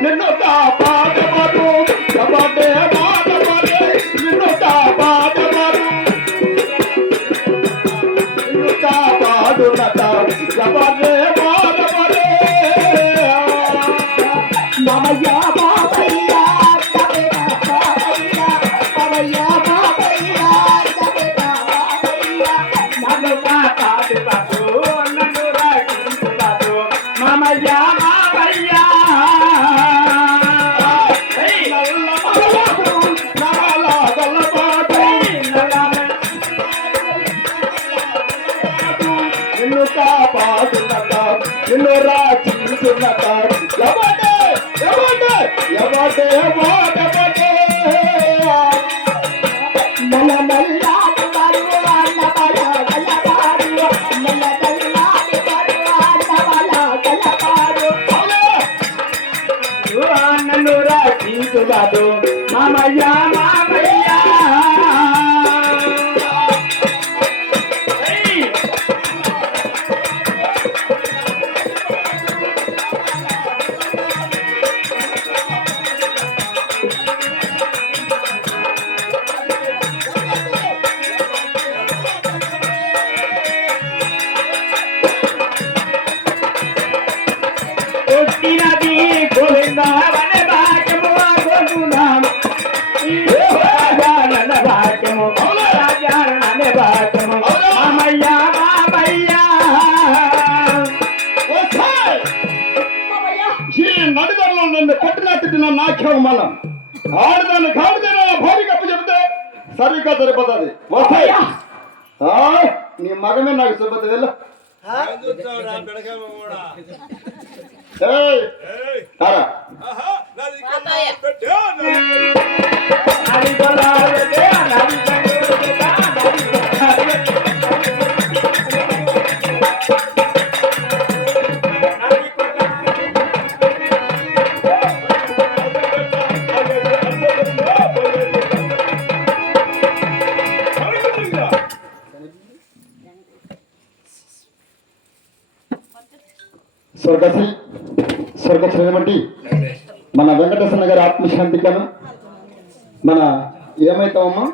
నిన్ను కాపాడమను ఎవడే బాధపడే నిన్ను కాపాడమను నిన్ను కాపాడునట ఎవడే బాధపడే మామయ్య బాబయ్య తబేట బాబయ్య మామయ్య బాబయ్య తబేట బాబయ్య నన్ను కాపాడునటు నన్ను రక్షించునటు మామయ్య మామయ్య నిన్ను కాపాడునట నిన్ను రక్షించునట ఎవడే ఎవడే ఎవడే ఎవడే నల్ల నల్లాడి వాడు అన్నబల గలవాడు నల్ల నల్లాడి వాడు అన్నబల గలవాడు నన్ను రక్షించుదాదు మామయ్య మామయ్య కొట్టినది గోవిందవనే భాగ్యము గోగుణం రాజానన భాగ్యము రాజాననే భాగ్యము మామయ్య మామయ్య ఈ నడిదల్లో నన్ను కొట్టినట్టు తిన్న నాఖ్యం మనం ఆడదాన్ని కాడుదాన్ని భారీ కప్పు చెబితే సరిగ్గా సరిపోతుంది వస్తాయి నీ మగమే నాకు సరిపోతుంది వెళ్ళు స్వర్గశ్రీమంటి మన వెంకటేశ్వర గారి ఆత్మశాంతికను మన ఏమైతామమ్మా